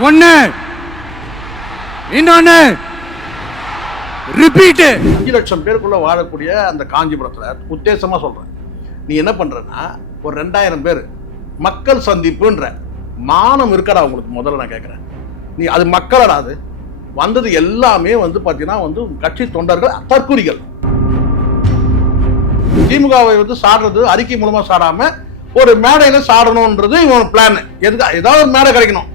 ஒன்று இன்னொன்று ரிப்பீட்டு அஞ்சு லட்சம் பேருக்குள்ள வாழக்கூடிய அந்த காஞ்சிபுரத்தில் உத்தேசமா சொல்றேன். நீ என்ன பண்றன்னா ஒரு ரெண்டாயிரம் பேர் மக்கள் சந்திப்புன்ற மானம் இருக்கடா உங்களுக்கு முதல்ல நான் கேட்குறேன் நீ அது மக்களடா அது? வந்தது எல்லாமே வந்து பார்த்தீங்கன்னா வந்து கட்சி தொண்டர்கள் தற்குறிகள். திமுகவை வந்து சாடுறது அறிக்கை மூலமா சாடாம ஒரு மேடையில சாடணும்ன்றது இவன் பிளான் எதுக்கு ஏதாவது ஒரு மேடை கிடைக்கணும்.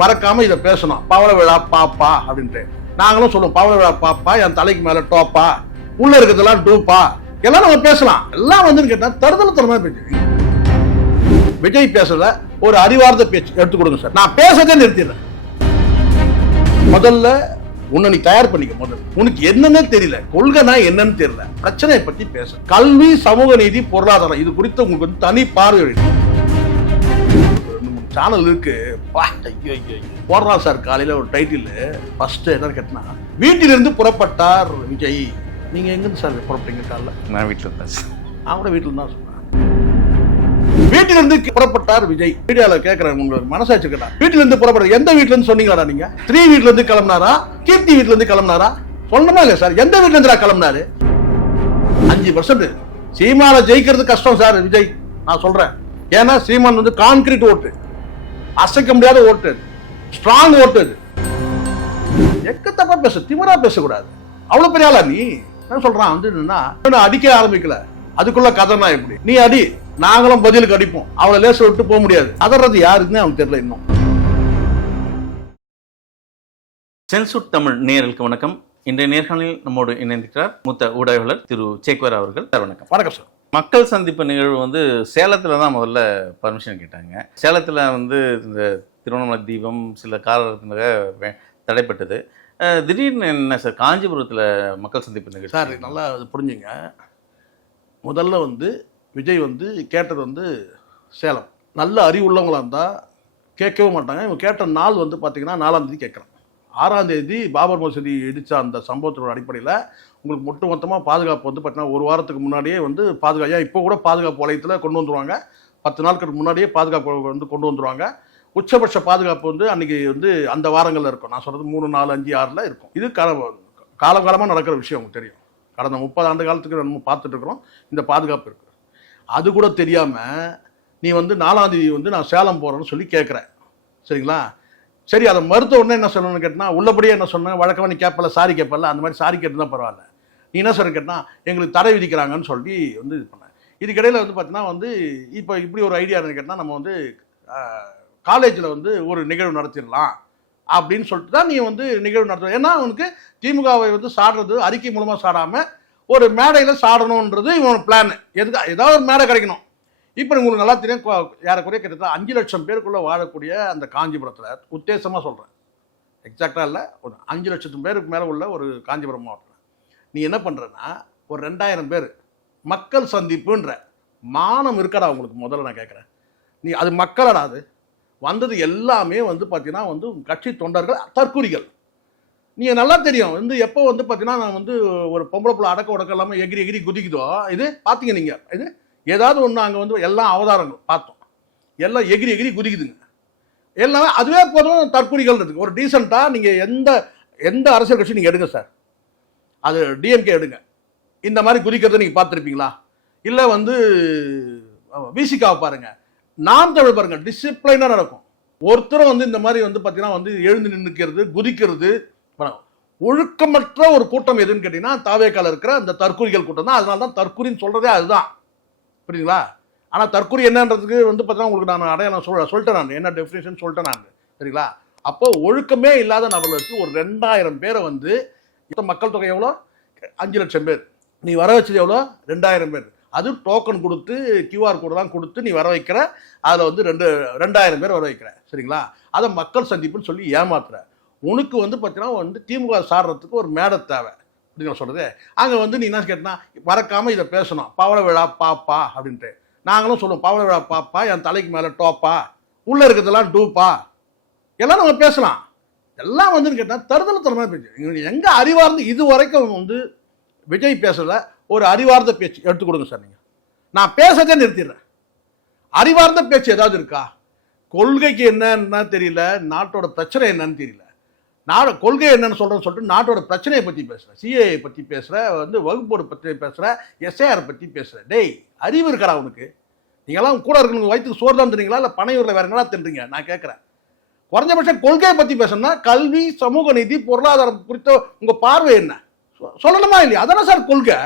மறக்காம இதை பேசணும். பவள விழா பாப்பா அப்படின்ட்டு. நாங்களும் சொல்லுவோம் பவள விழா பாப்பா என் தலைக்கு மேல டோப்பா உள்ள இருக்கிறதெல்லாம் டூப்பா. எல்லாம் நம்ம பேசலாம். எல்லாம் வந்து கேட்டா தருதல தரமா பேச்சு. விஜய் பேசல ஒரு அறிவார்ந்த பேச்சு. எடுத்து கொடுங்க சார். நான் பேசதே நிறுத்திடுறேன். முதல்ல உன்னை நீ தயார் பண்ணிக்க முதல்ல. உனக்கு என்னன்னே தெரியல. கொள்கைனா என்னன்னு தெரியல. பிரச்சனையை பத்தி பேச. கல்வி சமூக நீதி பொருளாதாரம். இது குறித்து உங்களுக்கு வந்து தனி பார்வை சேனல் இருக்கு. பா, ஐயோ, ஐயோ, ஐயோ. போடுறான் சார் காலையில ஒரு டைட்டில் ஃபர்ஸ்ட் என்ன கேட்டனா வீட்டிலிருந்து புறப்பட்டார் விஜய். நீங்க எங்கிருந்து சார் புறப்பட்டீங்க காலைல? நான் வீட்டில் இருந்தேன் சார். நான் கூட வீட்டில் தான் சொன்னேன். வீட்டிலிருந்து புறப்பட்டார் விஜய். மீடியால கேட்கறேன் உங்களுக்கு மனசாட்சி கேட்டா வீட்டிலிருந்து புறப்பட்டார் எந்த வீட்ல இருந்து சொன்னீங்களா நீங்க? ஸ்ரீ வீட்ல இருந்து கிளம்பினாரா? கீர்த்தி வீட்ல இருந்து கிளம்பினாரா? சொல்லணுமா இல்லையா சார்? எந்த வீட்ல இருந்து கிளம்பினாரு? அஞ்சு பர்சன்ட் சீமானை ஜெயிக்கிறது கஷ்டம் சார் விஜய். நான் சொல்றேன். ஏன்னா சீமான் வந்து கான்கிரீட் ஓட்டு. அசைக்க முடியாத ஓட்டு ஸ்ட்ராங் ஓட்டு அது. எக்கத்தப்பா பேச திமிரா பேசக்கூடாது. அவ்வளவு பெரிய ஆளா நீ? என்ன சொல்றான் வந்து என்னன்னா அடிக்க ஆரம்பிக்கல. அதுக்குள்ள கதைனா எப்படி? நீ அடி நாங்களும் பதிலுக்கு அடிப்போம். அவளை லேச விட்டு போக முடியாது. அதறது யாருக்குன்னு அவனுக்கு தெரியல இன்னும். சென்சூட் தமிழ் நேயர்களுக்கு வணக்கம். இன்றைய நேர்காணலில் நம்மோடு இணைந்திருக்கிறார் மூத்த ஊடகவியலாளர் திரு சேக்வர் அவர்கள். வணக்கம். வணக்கம் சார். மக்கள் சந்திப்பு நிகழ்வு வந்து சேலத்தில் தான் முதல்ல பர்மிஷன் கேட்டாங்க. சேலத்தில் வந்து இந்த திருவண்ணாமலை தீபம் சில காலத்தினாக தடைப்பட்டது. திடீர்னு என்ன சார்? காஞ்சிபுரத்தில் மக்கள் சந்திப்பு நிகழ்ச்சி. சார் நல்லா புரிஞ்சுங்க. முதல்ல வந்து விஜய் வந்து கேட்டது வந்து சேலம். நல்ல அறிவு உள்ளவங்களாக இருந்தால் கேட்கவே மாட்டாங்க. இவங்க கேட்ட நாள் வந்து பார்த்தீங்கன்னா நாலாம் தேதி கேட்குறான் ஆறாம் தேதி பாபர் மசூதி இடித்த அந்த சம்பவத்தோட அடிப்படையில் உங்களுக்கு ஒட்டு மொத்தமாக பாதுகாப்பு வந்து பார்த்தீங்கன்னா ஒரு வாரத்துக்கு முன்னாடியே வந்து பாதுகாப்பு ஏன் இப்போ கூட பாதுகாப்பு வளையத்தில் கொண்டு வந்துருவாங்க. பத்து நாட்களுக்கு முன்னாடியே பாதுகாப்பு வந்து கொண்டு வந்துருவாங்க. உச்சபட்ச பாதுகாப்பு வந்து அன்றைக்கி வந்து அந்த வாரங்களில் இருக்கும். நான் சொல்கிறது மூணு நாலு அஞ்சு ஆறில் இருக்கும். இது கால காலம் காலமாக நடக்கிற விஷயம் உங்களுக்கு தெரியும். கடந்த முப்பது ஆண்டு காலத்துக்கு நம்ம பார்த்துட்ருக்குறோம் இந்த பாதுகாப்பு இருக்குது அது கூட தெரியாமல் நீ வந்து நாலாந்தேதி வந்து நான் சேலம் போகிறேன்னு சொல்லி கேட்குறேன் சரிங்களா? சரி அதை மறுத்த உடனே என்ன சொல்லணும்னு கேட்டால் உள்ளபடியே என்ன சொன்னேன் வழக்கமாக நீ கேட்பல சாரி கேட்பல அந்த மாதிரி சாரி கேட்டு தான் பரவாயில்ல. நீ என்ன சொல்ற கேட்டால் எங்களுக்கு தடை விதிக்கிறாங்கன்னு சொல்லி வந்து இது பண்ணேன். இதுக்கிடையில் வந்து பார்த்தீங்கன்னா வந்து இப்போ இப்படி ஒரு ஐடியா கேட்டால் நம்ம வந்து காலேஜில் வந்து ஒரு நிகழ்வு நடத்திடலாம் அப்படின்னு சொல்லிட்டு தான் நீ வந்து நிகழ்வு நடத்த ஏன்னா அவனுக்கு திமுகவை வந்து சாடுறது அறிக்கை மூலமாக சாடாமல் ஒரு மேடையில் சாடணுன்றது இவன் பிளான் எதுக்கு ஏதாவது ஒரு மேடை கிடைக்கணும். இப்போ உங்களுக்கு நல்லா தெரியும் ஏறக்குறைய கிட்டத்தட்ட அஞ்சு லட்சம் பேருக்குள்ளே வாழக்கூடிய அந்த காஞ்சிபுரத்தில் உத்தேசமாக சொல்கிறேன் எக்ஸாக்டாக இல்லை ஒரு அஞ்சு லட்சத்து பேருக்கு மேலே உள்ள ஒரு காஞ்சிபுரம் மாவட்டம் நீ என்ன பண்ணுறன்னா ஒரு ரெண்டாயிரம் பேர் மக்கள் சந்திப்புன்ற மானம் இருக்கடா உங்களுக்கு முதல்ல நான் கேட்குறேன் நீ அது மக்களடா அது? வந்தது எல்லாமே வந்து பார்த்தீங்கன்னா வந்து கட்சி தொண்டர்கள் தற்குறிகள். நீங்கள் நல்லா தெரியும் வந்து எப்போ வந்து பார்த்தீங்கன்னா நான் வந்து ஒரு பொம்பளை பிள்ளை அடக்க உடக்க இல்லாமல் எகிரி எகிரி குதிக்குதோ இது பார்த்தீங்க நீங்கள் இது ஏதாவது ஒன்று அங்கே வந்து எல்லாம் அவதாரங்கள் பார்த்தோம். எல்லாம் எகிரி எகிரி குதிக்குதுங்க. எல்லாமே அதுவே போதும் தற்குறிகள் இருக்குது ஒரு டீசெண்டாக நீங்கள் எந்த எந்த அரசியல் கட்சி நீங்கள் எடுங்க சார். அது டிஎம்கே எடுங்க. இந்த மாதிரி குதிக்கிறத நீங்கள் பார்த்துருப்பீங்களா? இல்லை வந்து விசிகாவை பாருங்கள் நாம் தமிழ் பாருங்கள் டிசிப்ளைனாக நடக்கும். ஒருத்தரும் வந்து இந்த மாதிரி வந்து பார்த்தீங்கன்னா வந்து எழுந்து நின்றுக்கிறது குதிக்கிறது ஒழுக்கமற்ற ஒரு கூட்டம் எதுன்னு கேட்டிங்கன்னா தாவேக்கால இருக்கிற அந்த தற்கூரிகள் கூட்டம் தான். அதனால தான் தற்கூரின்னு சொல்கிறதே அதுதான். புரியுதுங்களா? ஆனால் தற்கொலை என்னன்றதுக்கு வந்து பார்த்தீங்கன்னா உங்களுக்கு நான் அடையாளம் சொல்ல சொல்லிட்டேன் நான். என்ன டெஃபினேஷன் சொல்லிட்டேன் நான். சரிங்களா? அப்போ ஒழுக்கமே இல்லாத நபர்களுக்கு ஒரு ரெண்டாயிரம் பேரை வந்து இப்போ மக்கள் தொகை எவ்வளோ? அஞ்சு லட்சம் பேர். நீ வர வச்சது எவ்வளோ? ரெண்டாயிரம் பேர். அது டோக்கன் கொடுத்து கியூஆர் தான் கொடுத்து நீ வர வைக்கிற அதில் வந்து ரெண்டு ரெண்டாயிரம் பேர் வர வைக்கிற. சரிங்களா? அதை மக்கள் சந்திப்புன்னு சொல்லி ஏமாத்துற. உனக்கு வந்து பார்த்தீங்கன்னா வந்து திமுக சாடுறதுக்கு ஒரு மேடை தேவை. அப்படின்னு சொல்கிறது அங்கே வந்து நீ என்ன கேட்டனா மறக்காமல் இதை பேசணும். பவள விழா பாப்பா அப்படின்ட்டு. நாங்களும் சொல்லுவோம் பவள விழா பாப்பா என் தலைக்கு மேலே டோப்பா உள்ளே இருக்கிறதெல்லாம் டூப்பா. எல்லாம் நம்ம பேசலாம். எல்லாம் வந்து கேட்டால் தருதலத்தனமாக பேச்சு. எங்கே அறிவார்ந்து இது வரைக்கும் வந்து விஜய் பேசல. ஒரு அறிவார்ந்த பேச்சு. எடுத்து கொடுங்க சார் நீங்கள் நான் பேசதே நிறுத்திடுறேன். அறிவார்ந்த பேச்சு ஏதாவது இருக்கா? கொள்கைக்கு என்னன்னா தெரியல நாட்டோட பிரச்சனை என்னன்னு தெரியல. நாட கொள்கை என்னன்னு சொல்றேன்னு சொல்லிட்டு நாட்டோட பிரச்சனையை பற்றி பேசுகிறேன் சிஏஏ பற்றி பேசுகிற வந்து வகுப்போடு பற்றி பேசுகிறேன் எஸ்ஐஆர் பற்றி பேசுகிறேன் டேய் அறிவு இருக்கடா உனக்கு? நீங்களாம் கூட இருக்கணும் வயிற்றுக்கு சோறு தான் தின்றீங்களா? இல்லை பனையூரில் வேற எங்களா தின்றீங்க? நான் கேட்குறேன் குறைஞ்சபட்சம் கொள்கையை பற்றி பேசணும்னா கல்வி சமூக நீதி பொருளாதாரம் குறித்த உங்கள் பார்வை என்ன? சொ- சொல்லணுமா இல்லையா? அதானே சார் கொள்கை.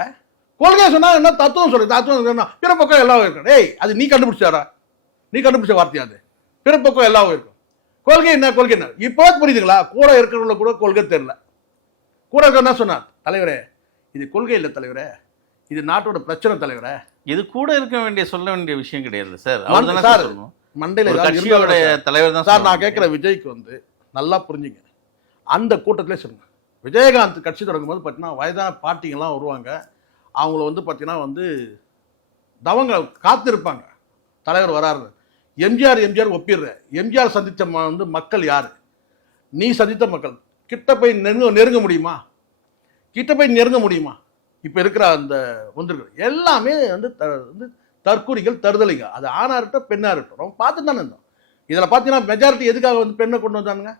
கொள்கையை சொன்னால் என்ன தத்துவம் சொல்லு தத்துவம் என்ன பிறப்பக்கம் எல்லாம் இருக்கும் டேய் அது நீ கண்டுபிடிச்சாரா நீ கண்டுபிடிச்ச வார்த்தையா அது? பிறப்பக்கம் எல்லாம் இருக்கும் கொள்கை என்ன கொள்கை என்ன? இப்போ புரியுதுங்களா? கூட இருக்கிறவங்கள கூட கொள்கை தெரியல. கூட இருக்க என்ன சொன்னார் தலைவரே இது கொள்கை இல்லை தலைவரே. இது நாட்டோட பிரச்சனை தலைவரே. இது கூட இருக்க வேண்டிய சொல்ல வேண்டிய விஷயம் கிடையாது சார். சார், மண்டையில கட்சியோட. தலைவர் தான் சார் நான். கேட்குற விஜய்க்கு வந்து நல்லா புரிஞ்சுங்க. அந்த கூட்டத்திலே சொல்லுங்க. விஜயகாந்த் கட்சி தொடங்கும் போது பார்த்தீங்கன்னா வயதான பாட்டிங்கெல்லாம் வருவாங்க. அவங்கள வந்து பார்த்தீங்கன்னா வந்து தவங்க காத்திருப்பாங்க. தலைவர் வராரு எம்ஜிஆர் எம்ஜிஆர் ஒப்பிடுற எம்ஜிஆர் சந்தித்த வந்து மக்கள் யார்? நீ சந்தித்த மக்கள். கிட்ட போய் நெருங்க நெருங்க முடியுமா? கிட்ட போய் நெருங்க முடியுமா? இப்போ இருக்கிற அந்த வந்து எல்லாமே வந்து த வந்து தற்கூரிகள் தருதலைங்க அது ஆணாக இருக்கட்டும் பெண்ணாக இருக்கட்டும் ரொம்ப பார்த்துட்டு தானே இருந்தோம். இதில் பார்த்தீங்கன்னா மெஜாரிட்டி எதுக்காக வந்து பெண்ணை கொண்டு வந்தானுங்க?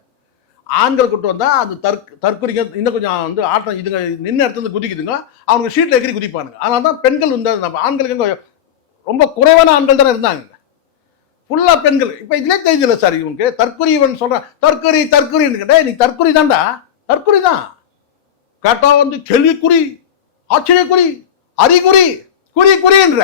ஆண்கள் கொண்டு வந்தால் அது தற் தற்கொலைங்க இன்னும் கொஞ்சம் வந்து ஆட்டம் இதுங்க நின்று இடத்துல குதிக்குதுங்க. அவங்க ஷீட்டில் எகிரி குதிப்பானுங்க. அதனால தான் பெண்கள் வந்து நம்ம ஆண்களுக்கு ரொம்ப குறைவான ஆண்கள் தானே இருந்தாங்க. ஃபுல்லாக பெண்கள். இப்போ இதுலேயே தெரிஞ்சல சார் இவனுக்கு? தற்கொலை இவன் சொல்கிறான் தற்கொலை தற்கொலைன்னு கேட்டா நீ தற்கொலை தான்டா. தற்கொலை தான். கேட்டால் வந்து கேள்விக்குறி ஆச்சரியக்குறி அறிகுறி குறி குறின்ற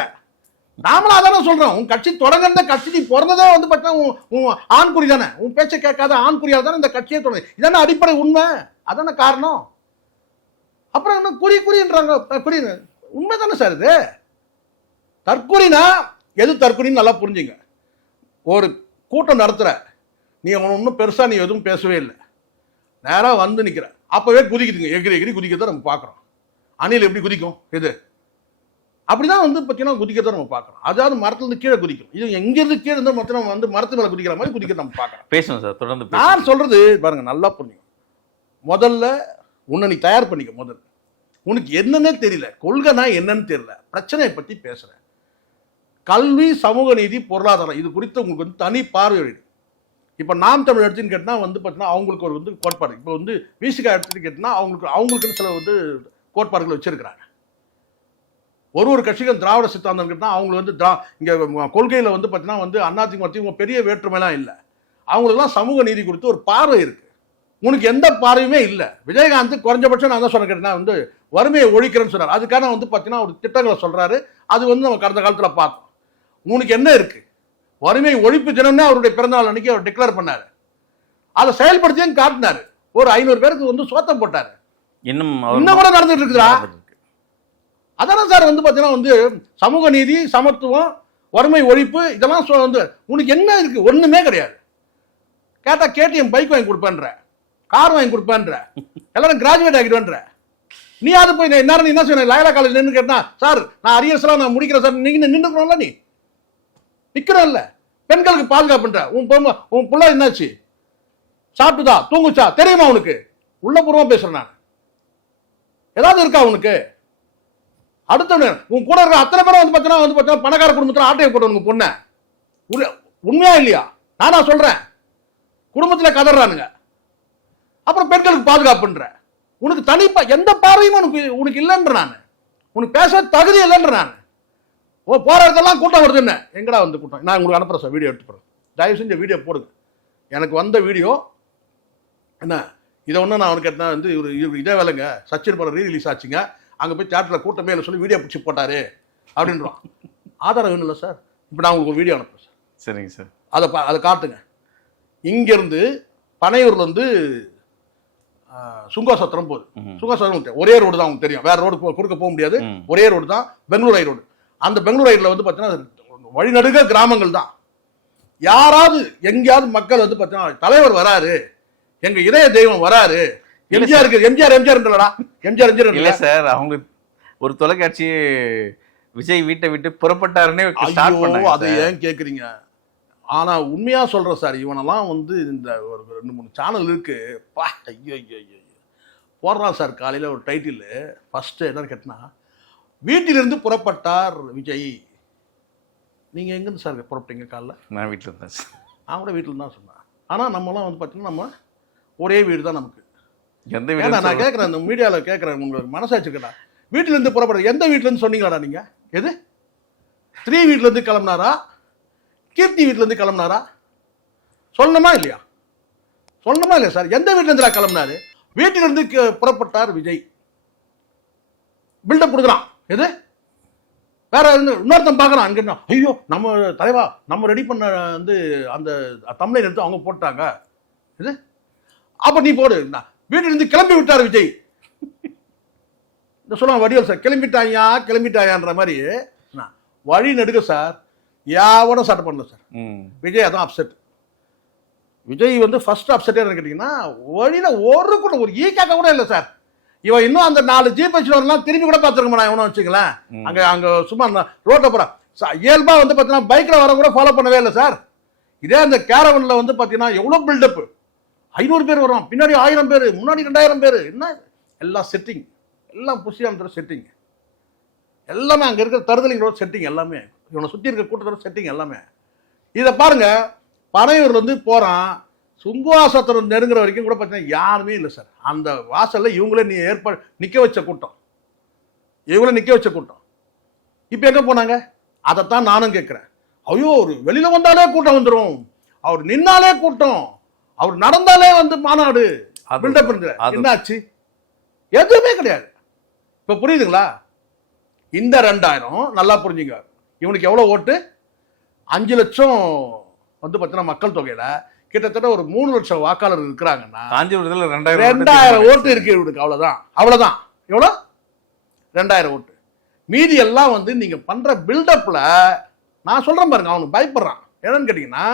நாமளும் அதானே சொல்கிறோம் உன் கட்சி தொடங்குற கட்சி நீ பிறந்ததே வந்து பார்த்தா உன் உன் தானே. உன் பேச்சை கேட்காத ஆண்குறியாக தானே இந்த கட்சியை தொடங்குது. இதானே அடிப்படை உண்மை. அதானே காரணம். அப்புறம் என்ன குறி குறின்றாங்க குறி உண்மை தானே சார் இது. தற்கொலைனா எது தற்கொலைன்னு நல்லா புரிஞ்சுங்க. ஒரு கூட்டம் நடத்துற. நீ அவன் ஒன்றும் பெருசா நீ எதுவும் பேசவே இல்லை. நேரா வந்து நிக்கிற. அப்பவே குதிக்குதுங்க. எகிரி எகிரி குதிக்கிறத நம்ம பார்க்குறோம் அணில் எப்படி குதிக்கும்? இது அப்படிதான் வந்து பார்த்தீங்கன்னா குதிக்கிறத நம்ம பார்க்குறோம் அதாவது மரத்துலேருந்து கீழே குதிக்கும் இது எங்கேருந்து கீழே இருந்து மொத்தம் நம்ம வந்து மரத்து மேலே குதிக்கிற மாதிரி குதிக்கிறத நம்ம பார்க்குறோம் பேசுவோம் சார் தொடர்ந்து. நான் சொல்றது பாருங்க நல்லா புரிஞ்சுங்க முதல்ல உன்னை நீ தயார் பண்ணிக்க முதல்ல. உனக்கு என்னன்னே தெரியல. கொள்கைனா என்னன்னு தெரியல. பிரச்சனையை பத்தி பேசுற கல்வி சமூக நீதி பொருளாதாரம். இது குறித்து உங்களுக்கு வந்து தனி பார்வை இப்போ நாம் தமிழ் எடுத்துன்னு கேட்டால் வந்து பார்த்தீங்கன்னா அவங்களுக்கு ஒரு வந்து கோட்பாடு. இப்போ வந்து விசிகா எடுத்துன்னு கேட்டால் அவங்களுக்கு அவங்களுக்குன்னு சில வந்து கோட்பாடுகள் வச்சுருக்கிறாங்க. ஒரு ஒரு கட்சிகள் திராவிட சித்தாந்தம் கேட்டால் அவங்களுக்கு வந்து திரா இங்கே கொள்கையில் வந்து பார்த்தீங்கன்னா வந்து அதிமுக பெரிய வேற்றுமைலாம் இல்லை. அவங்களுக்குலாம் சமூக நீதி குறித்து ஒரு பார்வை இருக்குது உனக்கு எந்த பார்வையுமே இல்லை. விஜயகாந்த் குறைஞ்சபட்சம் நான் தான் சொன்ன கேட்டேன்னா வந்து வறுமையை ஒழிக்கிறேன்னு சொன்னார் அதுக்கான வந்து பார்த்தீங்கன்னா ஒரு திட்டங்களை சொல்கிறாரு அது வந்து நம்ம கடந்த காலத்தில் பார்த்தோம். உனக்கு என்ன இருக்கு? வறுமை ஒழிப்பு தினம்னு அவருடைய பிறந்தநாள் அன்னைக்கு அவர் டிக்ளேர் பண்ணாரு. அதை செயல்படுத்தியும் காட்டினாரு. ஒரு ஐநூறு பேருக்கு வந்து சோத்தம் போட்டாரு. இன்னும் இன்னும் கூட நடந்துட்டு இருக்குதா. அதானே சார் வந்து பார்த்தீங்கன்னா வந்து சமூக நீதி சமத்துவம் வறுமை ஒழிப்பு இதெல்லாம் வந்து உனக்கு என்ன இருக்கு? ஒண்ணுமே கிடையாது. கேட்டா கேடிஎம் பைக் வாங்கி கொடுப்பேன்ற. கார் வாங்கி கொடுப்பேன்ற. எல்லாரும் கிராஜுவேட் ஆகிடுவேன்ற. நீ அது போய் நான் என்ன நீ என்ன சொன்ன லயலா காலேஜ் நின்று கேட்டா சார் நான் அரியர்ஸ் எல்லாம் நான் முடிக்கிறேன் சார். நீங்க நின்றுக்கணும்ல நீ? நிக்கிறல்ல பெண்களுக்கு பாதுகாப்புன்ற உன் பொம்மை உன் புள்ள என்னாச்சு? சாப்பிட்டுதா? தூங்குச்சா? தெரியுமா உனக்கு? உள்ள பூர்வமா பேசுகிறேன் நான். ஏதாவது இருக்கா உனக்கு? அடுத்த உன் கூட இருக்கிற அத்தனை பேரும் வந்து பார்த்தீங்கன்னா வந்து பார்த்தீங்கன்னா பணக்கார குடும்பத்தில் ஆட்டையை போட்டவனுங்க பொண்ணை. உள்ள- உண்மையா இல்லையா? நானா சொல்கிறேன் குடும்பத்தில் கதறானுங்க. அப்புறம் பெண்களுக்கு பாதுகாப்புன்ற உனக்கு தனிப்பா எந்த பார்வையும் உனக்கு உனக்கு இல்லைன்ற நான். உனக்கு பேச தகுதி இல்லைன்ற நான். ஓ போற இடத்தெல்லாம் கூட்டம் வருது என்ன? எங்கடா வந்து கூட்டம்? நான் உங்களுக்கு அனுப்புறேன் சார் வீடியோ எடுத்து போறேன். தயவு செஞ்சு வீடியோ போடுங்க. எனக்கு வந்த வீடியோ என்ன இதை ஒன்று நான் அவனுக்கு கேட்டேன் வந்து இவர் இவர் இதே வேலைங்க. சச்சின் படம் ரீ ரிலீஸ் ஆச்சுங்க. அங்கே போய் தேட்டரில் கூட்டமே இல்லை சொல்லி வீடியோ பிடிச்சி போட்டாரு அப்படின்றான் ஆதாரம் வேணும் இல்லை சார்? இப்போ நான் உங்களுக்கு ஒரு வீடியோ அனுப்புறேன் சார். சரிங்க சார். அதை பா அதை காட்டுங்க. இங்கேருந்து பனையூர்ல இருந்து சுங்காசத்திரம் போகுது. சுங்காசத்திரம் ஒரே ரோடு தான் உங்களுக்கு தெரியும். வேற ரோடு குறுக்க போக முடியாது. ஒரே ரோடு தான். பெங்களூர் ஐ ரோடு அந்த பெங்களூர் ஐடில் வந்து பார்த்தீங்கன்னா வழிநடுக கிராமங்கள் தான். யாராவது எங்கேயாவது மக்கள் வந்து பார்த்தீங்கன்னா தலைவர் வராரு எங்க இதய தெய்வம் வராரு எம்ஜிஆர் இருக்கு எம்ஜிஆர் எம்ஜிஆர் இல்லடா எம்ஜிஆர் எம்ஜிஆர் இல்ல சார் அவங்க ஒரு தொலைக்காட்சி விஜய் வீட்டை விட்டு புறப்பட்டாருன்னே அதை. ஏன் கேக்குறீங்க? ஆனா உண்மையா சொல்றேன் சார் இவனெல்லாம் வந்து இந்த ஒரு ரெண்டு மூணு சேனல் இருக்கு. பா ஐயோ ஐயோ ஐயோ ஐயோ. போடுறான் சார் காலையில ஒரு டைட்டில் ஃபர்ஸ்ட் என்னன்னு கேட்டினா வீட்டிலிருந்து புறப்பட்டார் விஜய். நீங்க எங்கிருந்து சார் புறப்பட்டீங்க காலைல? நான் வீட்டில் இருந்தேன் சார். நான் கூட வீட்டில் தான் சொன்னேன். ஆனால் நம்மலாம் வந்து பார்த்தீங்கன்னா நம்ம ஒரே வீடு தான் நமக்கு. எந்த வீடு நான் கேட்குறேன் இந்த மீடியாவில் கேட்குறேன் உங்களுக்கு மனசாட்சி இருக்கா வீட்டிலேருந்து புறப்படுறது எந்த வீட்டிலேருந்து சொன்னீங்களாடா நீங்கள் எது? ஸ்ரீ வீட்டிலேருந்து கிளம்புனாரா? கீர்த்தி வீட்டிலேருந்து கிளம்புனாரா? சொல்லணுமா இல்லையா? சொல்லணுமா இல்லையா சார்? எந்த வீட்டிலேருந்து கிளம்புனாரு? வீட்டிலிருந்து கி- புறப்பட்டார் விஜய். பில்டப் கொடுக்குறான். எது? வேற இன்னொருத்தன் பார்க்குறான் அங்கே ஐயோ நம்ம தலைவா நம்ம ரெடி பண்ண வந்து அந்த தமிழை எடுத்து அவங்க போட்டாங்க. இது அப்ப நீ போடு. வீட்டிலிருந்து கிளம்பி விட்டார் விஜய். இந்த சொல்லுவாங்க வடிவல் சார் கிளம்பிட்டாயா கிளம்பிட்டாயான்ற மாதிரி. வழி நடுக்க சார். யாவோட சட்டை பண்ணல சார். விஜய் அதான் அப்செட் விஜய் வந்து ஃபர்ஸ்ட் அப்செட்டே கேட்டிங்கன்னா வழியில் ஒரு கூட ஒரு ஈக்காக்க கூட இல்லை சார். இவன் இன்னும் அந்த நாலு ஜீப் வச்சுலாம் திரும்பி கூட பார்த்துருக்க மாட்டான் இவனும் வச்சுங்களேன். அங்கே அங்கே சும்மா ரோட்டில் போகிறான் இயல்பாக வந்து பார்த்தீங்கன்னா பைக்கில் வர கூட ஃபாலோ பண்ணவே இல்லை சார் இதே அந்த கேரவனில் வந்து பார்த்தீங்கன்னா எவ்வளோ பில்டப் ஐநூறு பேர் வரும். பின்னாடி ஆயிரம் பேர் முன்னாடி ரெண்டாயிரம் பேர். என்ன? எல்லாம் செட்டிங் எல்லாம் புஷியாமத்தோட செட்டிங் எல்லாமே அங்கே இருக்கிற தருதலிங்களோட செட்டிங் எல்லாமே. இவனை சுற்றி இருக்க கூட்டத்தோட செட்டிங் எல்லாமே. இதை பாருங்க பனையூர்ல இருந்து போகிறான் சுங்குவாசத்திரம் நெருங்குற வரைக்கும் கூட பார்த்தீங்கன்னா யாருமே இல்லை சார். அந்த வாசல்ல இவங்களே நீ ஏற்பாடு நிற்க வச்ச கூட்டம். இவங்களே நிற்க வச்ச கூட்டம். இப்போ எங்கே போனாங்க? அதைத்தான் நானும் கேட்குறேன் ஐயோ ஒரு வெளியில் வந்தாலே கூட்டம் வந்துடும் அவர் நின்னாலே கூட்டம். அவர் நடந்தாலே வந்து மாநாடு. பில்டப் என்னாச்சு? எதுவுமே கிடையாது. இப்போ புரியுதுங்களா? இந்த ரெண்டாயிரம் நல்லா புரிஞ்சுங்க. இவனுக்கு எவ்வளோ ஓட்டு? அஞ்சு லட்சம் வந்து பார்த்தீங்கன்னா மக்கள் தொகையில கிட்டத்தட்ட ஒரு மூணு லட்சம் வாக்காளர் இருக்கிறாங்கன்னா காஞ்சிபுரத்துல ரெண்டாயிரம் ரெண்டாயிரம் ஓட்டு இருக்கு இவனுக்கு அவ்வளவுதான். அவ்வளவுதான். எவ்வளோ? ரெண்டாயிரம் ஓட்டு. மீதி எல்லாம் வந்து நீங்க பண்ற பில்டப்ல நான் சொல்றேன் பாருங்க அவனுக்கு பயப்படுறான். என்னன்னு கேட்டீங்கன்னா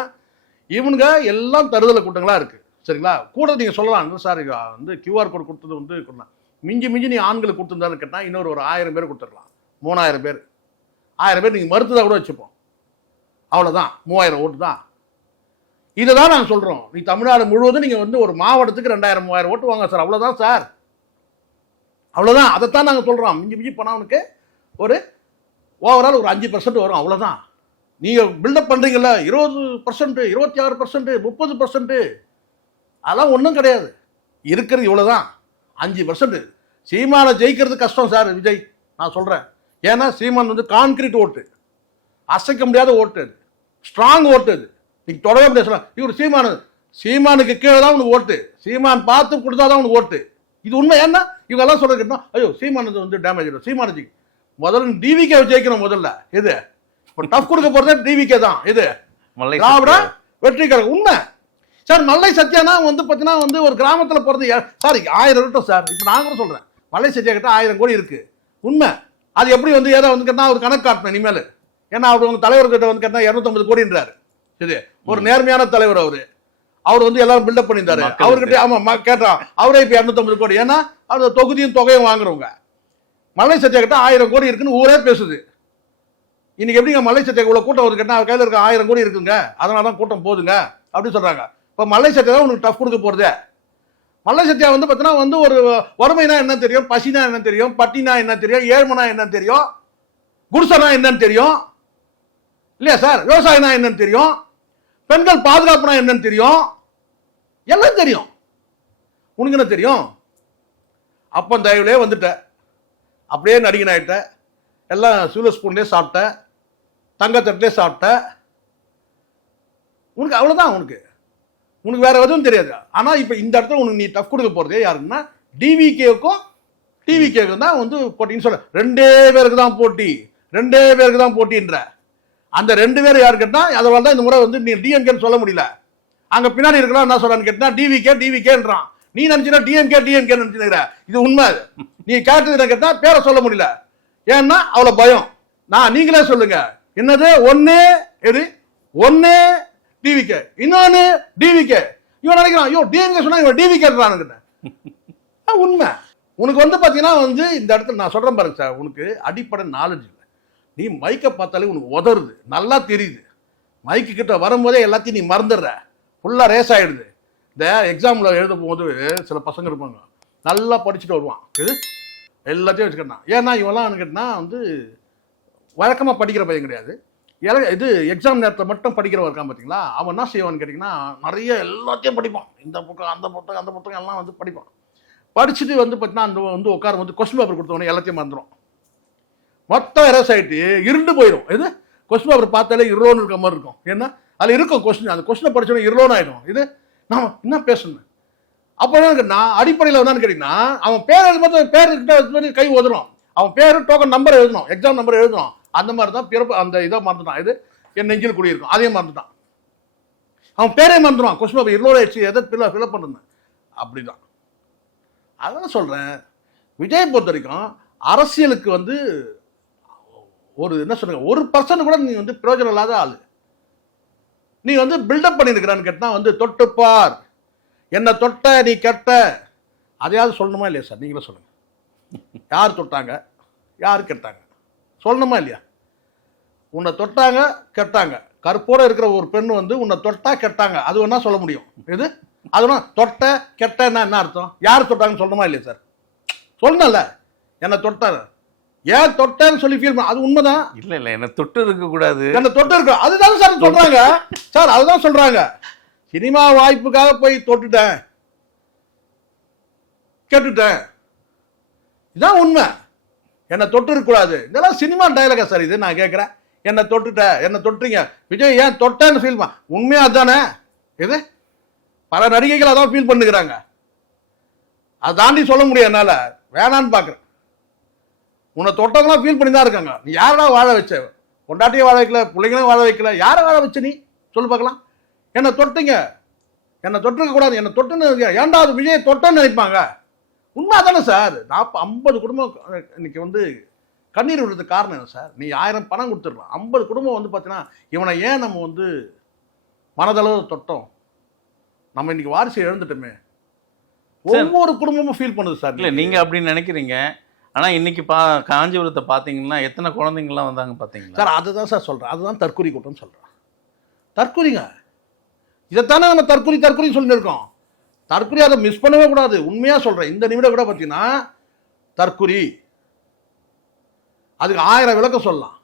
இவனுங்க எல்லாம் தருதல கூட்டங்களா இருக்கு. சரிங்களா? கூட நீங்க சொல்லலாம். சார் வந்து கியூஆர் கோட் கொடுத்தது வந்து கொடுக்கலாம். மிஞ்சி மிஞ்சி நீ ஆண்களுக்கு கொடுத்துருந்தாலும் கேட்டா இன்னொரு ஒரு ஆயிரம் பேர் கொடுத்துடலாம். மூணாயிரம் பேர். ஆயிரம் பேர் நீங்க மறுத்ததா கூட வச்சுப்போம். அவ்வளவுதான். மூவாயிரம் ஓட்டு தான் இதை தான் நாங்கள் சொல்கிறோம் நீ தமிழ்நாடு முழுவதும் நீங்கள் வந்து ஒரு மாவட்டத்துக்கு ரெண்டாயிரம் மூவாயிரம் ஓட்டு வாங்க சார். அவ்வளோதான் சார். அவ்வளோதான் அதைத்தான் நாங்கள் சொல்கிறோம் மிஞ்சி மிஞ்சி போனால் அவனுக்கு ஒரு ஓவரால் ஒரு அஞ்சு பர்சன்ட் வரும். அவ்வளோதான் நீங்கள் பில்டப் பண்ணுறீங்கள இருபது பர்சன்ட் இருபத்தி ஆறு பர்சன்ட் முப்பது பர்சன்ட் அதெல்லாம் ஒன்றும் கிடையாது. இருக்கிறது இவ்வளோ தான் அஞ்சு பர்சன்ட் சீமானை ஜெயிக்கிறது கஷ்டம் சார் விஜய். நான் சொல்கிறேன் ஏன்னா சீமான் வந்து கான்கிரீட் ஓட்டு. அசைக்க முடியாத ஓட்டு அது. ஸ்ட்ராங் ஓட்டு அது. நீங்க தொடவே முடியாது சொல்லலாம் இவர் சீமானு. சீமானுக்கு கீழே தான் உனக்கு ஓட்டு. சீமான் பார்த்து கொடுத்தா தான் உனக்கு ஓட்டு. இது உண்மை ஏன்னா இவங்க எல்லாம் சொல்றது கேட்டா, ஐயோ சீமானது வந்து டேமேஜ் ஆயிடும் சீமான ஜெயிக்கும் முதல்ல டிவிகே ஜெயிக்கணும் முதல்ல. இது இப்போ டஃப் கொடுக்க போறதே டிவிகே தான். இது மல்லை திராவிட வெற்றி கழகம் உண்மை. சார் மல்லை சத்யானா வந்து பார்த்தீங்கன்னா வந்து ஒரு கிராமத்தில் பிறந்து சார் ஆயிரம் இருக்கட்டும் சார். இப்போ நான் கூட சொல்கிறேன் மல்லை சத்யா கிட்ட ஆயிரம் கோடி இருக்கு. உண்மை. அது எப்படி வந்து ஏதோ வந்து கேட்டால் அவர் கணக்கு காட்டணும் இனிமேல். ஏன்னா அவர் உங்க தலைவர்கிட்ட வந்து கேட்டால் இரநூத்தம்பது கோடின்றாரு. சரி ஒரு நேர்மையான தலைவர் அவரு. அவர் வந்து எல்லாரும் பில்டப் பண்ணியிருந்தாரு. அவர்கிட்ட ஆமா கேட்டான் அவரே இப்போ இரநூத்தம்பது கோடி. ஏன்னா அவர் தொகுதியும் தொகையும் வாங்குறவங்க. மல்லை சத்யா கிட்ட ஆயிரம் கோடி இருக்குன்னு ஊரே பேசுது. இன்னைக்கு எப்படிங்க மல்லை சத்யா இவ்வளவு கூட்டம் வருது கேட்டா அவர் கையில இருக்க ஆயிரம் கோடி இருக்குங்க. அதனால தான் கூட்டம் போகுதுங்க அப்படின்னு சொல்றாங்க. இப்போ மல்லை சத்யா தான் உனக்கு டஃப் கொடுக்க போறதே. மல்லை சத்யா வந்து பார்த்தீங்கன்னா வந்து ஒரு வறுமைனா என்ன தெரியும் பசினா என்ன தெரியும் பட்டினா என்ன தெரியும் ஏழ்மனா என்ன தெரியும் குடிசனா என்னன்னு தெரியும். இல்லையா சார்? விவசாயம்னா என்னன்னு தெரியும். பெண்கள் பாதுகாப்புனா என்னன்னு தெரியும்? எல்லாம் தெரியும். உனக்கு என்ன தெரியும்? அப்பன் தயவுலே வந்துட்ட. அப்படியே நடிகன் ஆகிட்ட எல்லாம் சில்வர் ஸ்பூன்லேயே சாப்பிட்ட. தங்கத்தட்டிலே சாப்பிட்ட. உனக்கு அவ்வளோதான் உனக்கு. உனக்கு வேற எதுவும் தெரியாது. ஆனால் இப்போ இந்த இடத்துல உனக்கு நீ டஃப் கொடுக்க போகிறதே யாருன்னா டிவிகேவுக்கும் டிவிகேவுக்கும் தான் வந்து போட்டின்னு சொல்ல ரெண்டே பேருக்கு தான் போட்டி. ரெண்டே பேருக்கு தான் போட்டின்ற. அந்த ரெண்டு பேர் யார் கேட்டால் அதனால தான் இந்த முறை வந்து நீ டிஎம்கேன்னு சொல்ல முடியல. அங்கே பின்னாடி இருக்கலாம் என்ன சொல்கிறான்னு கேட்டால் டிவிகே டிவிகேன்றான் நீ நினச்சினா டிஎம்கே டிஎம்கே நினச்சிருக்கிற இது உண்மை. அது. நீ கேட்டது என்ன பேரை சொல்ல முடியல. ஏன்னா அவ்வளோ பயம். நான் நீங்களே சொல்லுங்க. என்னது? ஒன்று எது? ஒன்று டிவிகே இன்னொன்று டிவிகே இவன் நினைக்கிறான் ஐயோ டிஎம்கே சொன்னால் இவன் டிவிகேன்றானுங்கிட்ட அதான் உண்மை. உனக்கு வந்து பார்த்தீங்கன்னா வந்து இந்த இடத்துல நான் சொல்கிறேன் பாருங்க சார் உனக்கு அடிப்படை நாலேஜ் நீ மைக்கை பார்த்தாலே உனக்கு உதறுது. நல்லா தெரியுது. மைக்கு கிட்ட வரும்போதே எல்லாத்தையும் நீ மறந்துடுற. ஃபுல்லாக ரேஸ் ஆகிடுது இந்த எக்ஸாமில் எழுத போகும்போது சில பசங்க இருப்பாங்க. நல்லா படிச்சுட்டு வருவான். இது எல்லாத்தையும் வச்சுக்கிட்டான். ஏன்னா இவெல்லாம் கேட்டால் வந்து வழக்கமாக படிக்கிற பையன் கிடையாது. எல- இது எக்ஸாம் நேரத்தில் மட்டும் படிக்கிறவன் இருக்கான் பார்த்தீங்களா அவன் என்ன செய்வான்னு கேட்டிங்கன்னா நிறைய எல்லாத்தையும் படிப்பான். இந்த புத்தகம் அந்த புத்தகம் அந்த புத்தகம் எல்லாம் வந்து படிப்பான். படிச்சுட்டு வந்து பார்த்தீங்கன்னா அந்த வந்து உட்கார வந்து கொஸ்டின் பேப்பர் கொடுத்தவொடனே எல்லாத்தையும் மறந்துடும் மொத்தம் எரஸ் ஆகிட்டு இருண்டு போயிடும். இது கொஸ்டின் பேப்பர் பார்த்தாலே இருளோன்னு இருக்க மாதிரி இருக்கும். ஏன்னா அதில் இருக்கும் கொஸ்டின் அந்த கொஸ்டினை படிச்சோன்னே இருளோன்னு ஆகிடும் இது நான் என்ன பேசணும்? அப்போ எனக்கு நான் அடிப்படையில் வந்தான்னு கேட்டிங்கன்னா அவன் பேர் எழுதும்போது பேர் கிட்ட கை ஓதுறோம் அவன் பேர் டோக்கன் நம்பர் எழுதணும். எக்ஸாம் நம்பர் எழுதணும். அந்த மாதிரி தான் பிறப்பு அந்த இதை மறந்துட்டான். இது என் நெஞ்சில் குடியிருக்கும். அதையும் மறந்துட்டான். அவன் பேரே மறந்துடும் கொஸ்டின் பேப்பர் இருளோட ஆயிடுச்சு. எதை ஃபில் ஃபில்அப் பண்ணுறேன் அப்படிதான். அதான் சொல்கிறேன் விஜய் பொறுத்த வரைக்கும் அரசியலுக்கு வந்து ஒரு என்ன சொல்லுங்க ஒரு பர்சன் கூட நீ வந்து பிரயோஜனம் இல்லாத ஆள். நீ வந்து பில்டப் பண்ணியிருக்கிறான்னு கேட்டால் வந்து தொட்டுப்பார். என்னை தொட்ட நீ கெட்ட. அதையாவது சொல்லணுமா இல்லையா சார்? நீங்களே சொல்லுங்கள் யார் தொட்டாங்க? யார் கெட்டாங்க? சொல்லணுமா இல்லையா? உன்னை தொட்டாங்க கெட்டாங்க. கற்போட இருக்கிற ஒரு பெண் வந்து உன்னை தொட்டா கெட்டாங்க. அது வேணா சொல்ல முடியும். எது? அதுனா தொட்ட கெட்டன்னா என்ன அர்த்தம்? யார் தொட்டாங்கன்னு சொல்லணுமா இல்லையா சார்? சொல்லணும்ல. என்னை தொட்டார். ஏன் தொட்டேன்னு சொல்லி ஃபீல் பண்ண அது உண்மைதான். இல்ல இல்ல என்ன தொட்டு இருக்க கூடாது. என்ன தொட்டு இருக்கு அதுதான் சார் சொல்றாங்க. சார் அதுதான் சொல்றாங்க. சினிமா வாய்ப்புக்காக போய் தொட்டுட்டேன். கேட்டுட்டேன். இதான் உண்மை. என்னை தொட்டு இருக்கக்கூடாது இதெல்லாம் சினிமா டயலாகா சார் இது? நான் கேட்குறேன். என்னை தொட்டுட்ட என்னை தொட்டுறீங்க. விஜய் ஏன் தொட்டேன்னு ஃபீல் பண்ண உண்மையா அதுதானே இது பல நடிகைகள் அதான் ஃபீல் பண்ணுகிறாங்க. அதை தாண்டி சொல்ல முடியும் என்னால். வேணான்னு பார்க்குறேன். உன்னை தொட்டவங்களாம் ஃபீல் பண்ணி தான் இருக்காங்க. நீ யாரடா வாழ வச்ச? பொண்டாட்டியை வாழ வைக்கல பிள்ளைங்களையும் வாழ வைக்கல. யாரை வாழ வச்ச நீ? சொல்லு பார்க்கலாம். என்னை தொட்டுங்க. என்னை தொட்டிருக்க கூடாது. என்னை தொட்டுன்னு ஏன்டா அது விஜய் தொட்டன்னு நினைப்பாங்க? உண்மை தானே சார். நாற்பது ஐம்பது குடும்பம் இன்னைக்கு வந்து கண்ணீர் விடுறதுக்கு காரணம் என்ன சார்? நீ ஆயிரம் பணம் கொடுத்துடலாம். ஐம்பது குடும்பம் வந்து பார்த்தீங்கன்னா இவனை ஏன் நம்ம வந்து மனதளவு தொட்டோம்? நம்ம இன்னைக்கு வாரிசை எழுந்துட்டோமே. ஒவ்வொரு குடும்பமும் ஃபீல் பண்ணுது சார். இல்ல நீங்க அப்படி நினைக்கிறீங்க. ஆனால் இன்னைக்கு பா காஞ்சிபுரத்தை பார்த்தீங்கன்னா எத்தனை குழந்தைங்கலாம் வந்தாங்க பார்த்தீங்களா சார் அதுதான் சார் சொல்கிறேன் அதுதான் தற்கொலை கூட்டம்னு சொல்கிறேன் தற்கொலைங்க. இதைத்தானே நம்ம தற்கொலை தற்கொலை சொல்லியிருக்கோம். தற்கொலை அதை மிஸ் பண்ணவே கூடாது. உண்மையாக சொல்கிறேன் இந்த நிமிடம் கூட பார்த்தீங்கன்னா தற்கொலை. அதுக்கு ஆயிரம் விளக்கம் சொல்லலாம்.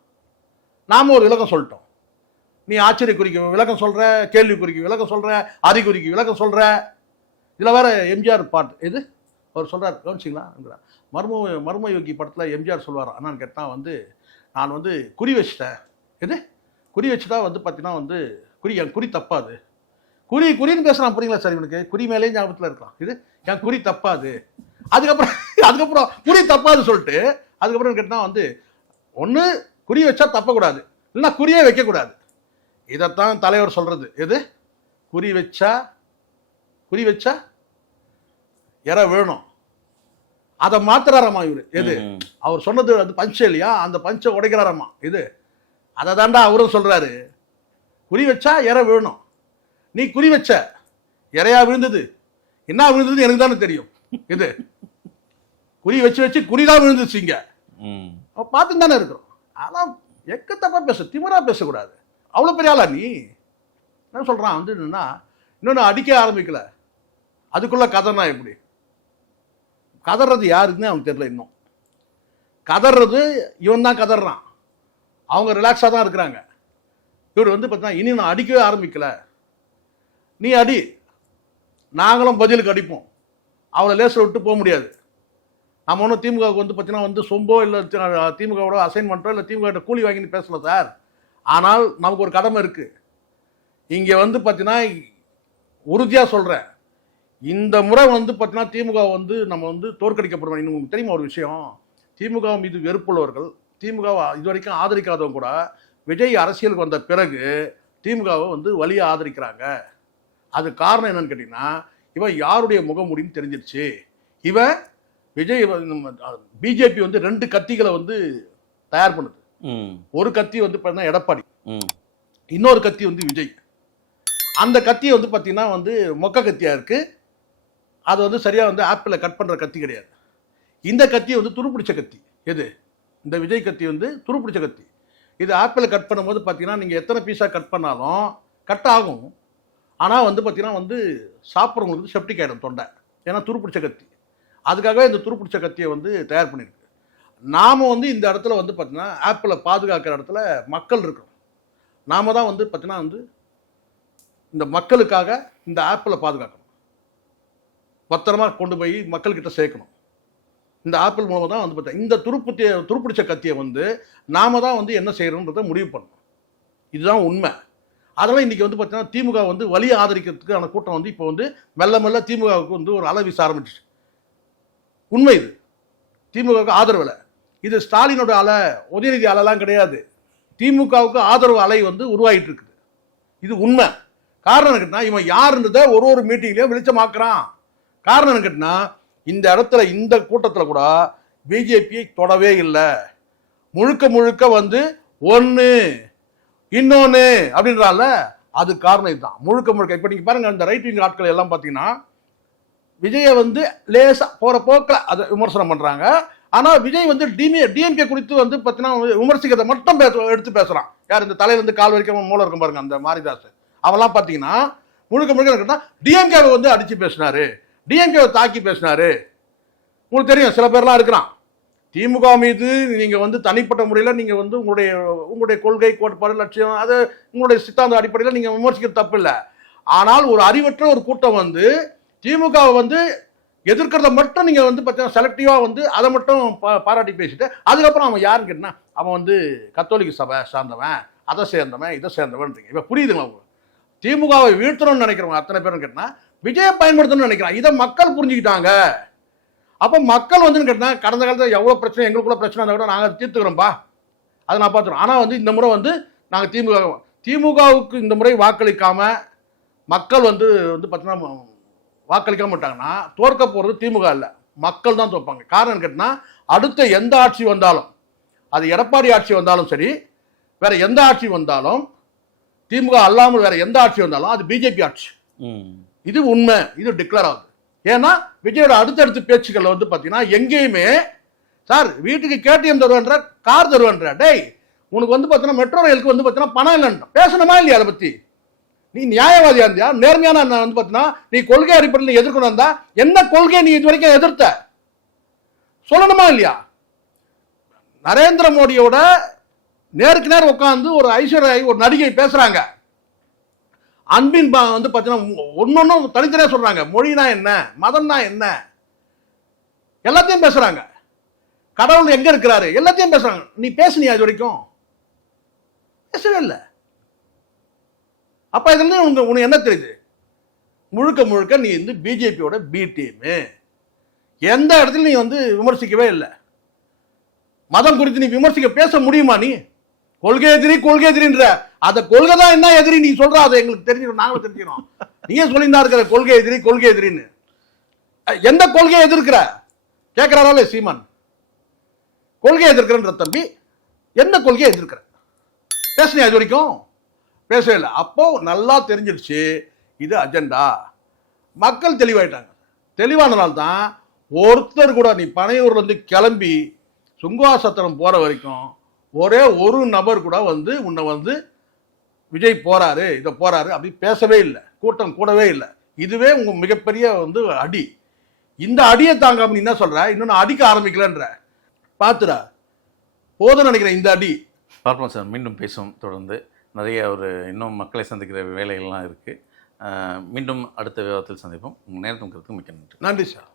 நாம ஒரு விளக்கம் சொல்லிட்டோம். நீ ஆச்சரிய குறிக்க விளக்கம் சொல்கிற கேள்வி குறிக்க விளக்கம் சொல்கிற அறிகுறிக்கு விளக்கம் சொல்கிற இதில் வேறு எம்ஜிஆர் பாட்டு எது? அவர் சொல்கிறார் கவனிச்சிங்களா? மர்ம மர்ம யோகி படத்தில் எம்ஜிஆர் சொல்வார் அண்ணான்னு கேட்டால் வந்து நான் வந்து குறி வச்சிட்டேன். எது குறி வச்சுட்டா வந்து பார்த்தீங்கன்னா வந்து குறி என் குறி தப்பாது. குறி குறின்னு பேசுகிறான் புரியுங்களா சார் இவனுக்கு? குறி மேலேயும் ஞாபகத்தில் இருக்கலாம். இது என் குறி தப்பாது. அதுக்கப்புறம் அதுக்கப்புறம் குறி தப்பாது சொல்லிட்டு அதுக்கப்புறம் கேட்டால் வந்து ஒன்று குறி வச்சா தப்பக்கூடாது. இல்லைன்னா குறியே வைக்கக்கூடாது. இதைத்தான் தலைவர் சொல்கிறது எது? குறி வச்சா குறி வச்சா இற வேணும். அதை மாத்துறாராமா இவர்? எது. அவர் சொன்னது அது பஞ்சு இல்லையா? அந்த பஞ்சை உடைக்கிறாராமா? இது அதை தாண்டா அவரும் சொல்றாரு. குறி வச்சா இற விழணும் நீ குறி வச்ச இறையா விழுந்தது. என்ன விழுந்தது எனக்கு தானே தெரியும். இது குறி வச்சு வச்சு குறிதான் விழுந்துச்சு இங்க. பார்த்து தானே இருக்கிறோம். ஆனால் எக்கத்தப்பா பேச திமிரா பேசக்கூடாது. அவ்வளோ பெரிய ஆளா நீ? என்ன சொல்கிறான் வந்து என்னன்னா இன்னொன்று அடிக்க ஆரம்பிக்கல. அதுக்குள்ள கதர்னா எப்படி? கதறது யாருக்குன்னு அவனுக்கு தெரியல இன்னும். கதறது இவன் தான் கதறான். அவங்க ரிலாக்ஸாக தான் இருக்கிறாங்க. இவர் வந்து பார்த்தீங்கன்னா இனி நான் அடிக்கவே ஆரம்பிக்கல. நீ அடி. நாங்களும் பதிலுக்கு அடிப்போம். அவளை லேசில் விட்டு போக முடியாது. நம்ம ஒன்றும் திமுகவுக்கு வந்து பார்த்தீங்கன்னா வந்து சொம்போ இல்லை திமுகவோட அசைன்மெண்ட்டோ இல்லை திமுக கூலி வாங்கின்னு பேசல சார். ஆனால் நமக்கு ஒரு கடமை இருக்குது இங்கே வந்து பார்த்தீங்கன்னா உறுதியாக சொல்கிறேன் இந்த முறை வந்து பார்த்தீங்கன்னா திமுக வந்து நம்ம வந்து தோற்கடிக்கப்படுவோம். இன்னும் தெரியுமா ஒரு விஷயம்? திமுக மீது வெறுப்புள்ளவர்கள் திமுக இது வரைக்கும் ஆதரிக்காதவங்க கூட விஜய் அரசியலுக்கு வந்த பிறகு திமுகவை வந்து வழியை ஆதரிக்கிறாங்க. அது காரணம் என்னன்னு கேட்டிங்கன்னா இவன் யாருடைய முகமூடின்னு தெரிஞ்சிருச்சு. இவன் விஜய் பிஜேபி வந்து ரெண்டு கத்திகளை வந்து தயார் பண்ணுது. ஒரு கத்தி வந்து பார்த்தீங்கன்னா எடப்பாடி. இன்னொரு கத்தி வந்து விஜய். அந்த கத்தி வந்து பார்த்தீங்கன்னா வந்து மொக்க கத்தியாக இருக்குது அது வந்து சரியாக வந்து ஆப்பிளில் கட் பண்ணுற கத்தி கிடையாது. இந்த கத்தி வந்து துருப்பிடிச்ச கத்தி. எது? இந்த விஜய் கத்தி வந்து துருப்பிடிச்ச கத்தி. இது ஆப்பிளில் கட் பண்ணும்போது பார்த்தீங்கன்னா நீங்கள் எத்தனை பீஸாக கட் பண்ணாலும் கட் ஆகும். ஆனால் வந்து பார்த்தீங்கன்னா வந்து சாப்பிட்றவங்களுக்கு செப்டிக் ஆகிடும் தொண்டை. ஏன்னா துருப்பிடிச்ச கத்தி. அதுக்காகவே இந்த துருப்பிடிச்ச கத்தியை வந்து தயார் பண்ணியிருக்கு நாம் வந்து இந்த இடத்துல வந்து பார்த்தீங்கன்னா ஆப்பிளை பாதுகாக்கிற இடத்துல மக்கள் இருக்கிறோம். நாம தான் வந்து பார்த்தீங்கன்னா வந்து இந்த மக்களுக்காக இந்த ஆப்பில் பாதுகாக்கணும். பத்திரமா கொண்டு போய் மக்கள்கிட்ட சேர்க்கணும். இந்த ஆப்பிள் மூலமாக தான் வந்து பார்த்தா இந்த துருப்புத்திய துருப்பிடிச்ச கத்தியை வந்து நாம தான் வந்து என்ன செய்யறோன்றதை முடிவு பண்ணணும். இதுதான் உண்மை. அதெல்லாம் இன்றைக்கி வந்து பார்த்தீங்கன்னா திமுக வந்து வழி ஆதரிக்கிறதுக்கான கூட்டம் வந்து இப்போ வந்து மெல்ல மெல்ல திமுகவுக்கு வந்து ஒரு அலை ஆரம்பிச்சிச்சு. உண்மை இது. திமுகவுக்கு ஆதரவு அலை இது ஸ்டாலினோட அலை உதயநிதி அலைலாம் கிடையாது. திமுகவுக்கு ஆதரவு அலை வந்து உருவாகிட்டு இருக்குது. இது உண்மை. காரணம் கேட்டா இவன் யாருன்றதை ஒரு ஒரு மீட்டிங்லேயும் வெளிச்சமாக்குறான். காரணம் கேட்டா இந்த இடத்துல இந்த கூட்டத்தில் கூட பிஜேபியை தொடவே இல்லை. முழுக்க முழுக்க வந்து ஒன்று இன்னொன்று அப்படின்றால அது காரணம் இதுதான். முழுக்க முழுக்க இப்போ நீங்கள் பாருங்கள் அந்த ரைட் விங் ஆட்கள் எல்லாம் பார்த்தீங்கன்னா விஜயை வந்து லேசாக போகிற போக்கில் அதை விமர்சனம் பண்ணுறாங்க ஆனால் விஜய் வந்து டிமி டிஎம்கே குறித்து வந்து பார்த்தீங்கன்னா விமர்சிக்கிறத மட்டும் பேச எடுத்து பேசுகிறான் யார் இந்த தலையிலேருந்து கால் வரைக்கும் மூலம் இருக்கும் பாருங்க அந்த மாரிதாஸ். அவெல்லாம் பார்த்தீங்கன்னா முழுக்க முழுக்க டிஎம்கேவை வந்து அடித்து பேசினாரு. டிஎம்கே தாக்கி பேசினாரு. உங்களுக்கு தெரியும் சில பேர்லாம் இருக்கிறான். திமுக மீது நீங்கள் வந்து தனிப்பட்ட முறையில் நீங்கள் வந்து உங்களுடைய உங்களுடைய கொள்கை கோட்பாடு லட்சியம் அது உங்களுடைய சித்தாந்த அடிப்படையில் நீங்கள் விமர்சிக்கிறது தப்பு இல்லை ஆனால் ஒரு அறிவற்ற ஒரு கூட்டம் வந்து திமுகவை வந்து எதிர்க்கிறத மட்டும் நீங்கள் வந்து பார்த்தீங்கன்னா செலக்டிவாக வந்து அதை மட்டும் பாராட்டி பேசிட்டு அதுக்கப்புறம் அவன் யாருன்னு கேட்டா அவன் வந்து கத்தோலிக்க சபை சார்ந்தவன் அதை சேர்ந்தவன் இதை சேர்ந்தவன் இப்போ புரியுதுங்களா உங்களுக்கு? திமுகவை வீழ்த்தணும்னு நினைக்கிறவங்க அத்தனை பேரும் கேட்டால் விஜயை பயன்படுத்தணும்னு நினைக்கிறான் இதை மக்கள் புரிஞ்சுக்கிட்டாங்க. அப்போ மக்கள் வந்து கேட்டா கடந்த காலத்தில் எவ்வளோ பிரச்சனை எங்களுக்குள்ள பிரச்சனை இருந்தால் கூட நாங்கள் தீர்த்துக்கிறோம்ப்பா அதை நான் பார்த்துருவோம் ஆனால் வந்து இந்த முறை வந்து நாங்கள் திமுக திமுகவுக்கு இந்த முறை வாக்களிக்காமல் மக்கள் வந்து வந்து பார்த்தீங்கன்னா வாக்களிக்க மாட்டாங்கன்னா தோற்க போகிறது திமுக இல்லை. மக்கள் தான் தோற்பாங்க காரணம் கேட்டினா அடுத்த எந்த ஆட்சி வந்தாலும் அது எடப்பாடி ஆட்சி வந்தாலும் சரி வேற எந்த ஆட்சி வந்தாலும் திமுக அல்லாமல் வேற எந்த ஆட்சி வந்தாலும் அது பிஜேபி ஆட்சி. இது உண்மை இது டிக்ளேர் ஆகுது. ஏன்னா விஜயோட அடுத்தடுத்த பேச்சுக்கள் வந்து பார்த்தீங்கன்னா எங்கேயுமே சார் வீட்டுக்கு கேடிஎம் தருவேன்ற கார் தருவேன்ற டேய் உனக்கு வந்து பார்த்தீங்கன்னா மெட்ரோ ரயிலுக்கு வந்து பார்த்தீங்கன்னா பணம் இல்லைன்ற பேசணுமா இல்லையா அதை பற்றி நீ நியாயவாதியா இருந்தியா? நேர்மையான அண்ணன் வந்து பார்த்தீங்கன்னா நீ கொள்கை அடிப்படையில் எதிர்க்கணும் இருந்தா என்ன கொள்கையை நீ இது வரைக்கும் எதிர்த்த? சொல்லணுமா இல்லையா? நரேந்திர மோடியோட நேருக்கு நேர் உட்காந்து ஒரு ஐஸ்வர்யா ஒரு நடிகை பேசுறாங்க. அன்பின் பா- வந்து பார்த்தீங்கன்னா ஒன்னொன்னும் தனித்தனியாக சொல்கிறாங்க மொழினா என்ன? மதம்னா என்ன? எல்லாத்தையும் பேசுகிறாங்க கடவுள் எங்க இருக்கிறாரு? எல்லாத்தையும் பேசுறாங்க. நீ பேசுனியா இது வரைக்கும்? பேசவே இல்லை. அப்ப இதுல உங்க உனக்கு உனக்கு என்ன தெரியுது? முழுக்க முழுக்க நீ வந்து பிஜேபியோட பி டீமு எந்த இடத்துல நீ வந்து விமர்சிக்கவே இல்லை. மதம் குறித்து நீ விமர்சிக்க பேச முடியுமா நீ? கொள்கை எதிரி கொள்கை எதிரின்ற அந்த கொள்கை தான் என்ன எதிரி? நீ சொல்ற அதை எங்களுக்கு தெரிஞ்சிடும் நாங்களும் தெரிஞ்சுக்கிறோம். நீயே சொல்லியிருந்தா இருக்கிற கொள்கை எதிரி கொள்கை எதிரின்னு எந்த கொள்கையை எதிர்க்கிற? கேட்கிறாராலே சீமான்? கொள்கை எதிர்க்கிறன்ற தம்பி எந்த கொள்கையை எதிர்க்கிற? பேசுனியா இது வரைக்கும்? பேசவே இல்லை. அப்போ நல்லா தெரிஞ்சிடுச்சு இது அஜெண்டா. மக்கள் தெளிவாயிட்டாங்க. தெளிவானதால் தான் ஒருத்தர் கூட நீ பனையூர்லேருந்து கிளம்பி சுங்குவாசத்திரம் போகிற வரைக்கும் ஒரே ஒரு நபர் கூட வந்து உன்னை வந்து விஜய் போறாரு இதை போறாரு அப்படி பேசவே இல்லை கூட்டம் கூடவே இல்லை. இதுவே உங்க மிகப்பெரிய வந்து அடி. இந்த அடியை தாங்காம நீ என்ன சொல்ற? இன்னொன்னு அடிக்க ஆரம்பிக்கலன்ற. பாத்துடா. போதும் நினைக்கிறேன் இந்த அடி. பார்ப்போம் சார் மீண்டும் பேசுவோம் தொடர்ந்து. நிறைய ஒரு இன்னும் மக்களை சந்திக்கிற வேலைகள்லாம் இருக்குது மீண்டும் அடுத்த விவாதத்தில் சந்திப்போம். உங்கள் நேரத்துக்கு மிக்க நன்றி. நன்றி சார்.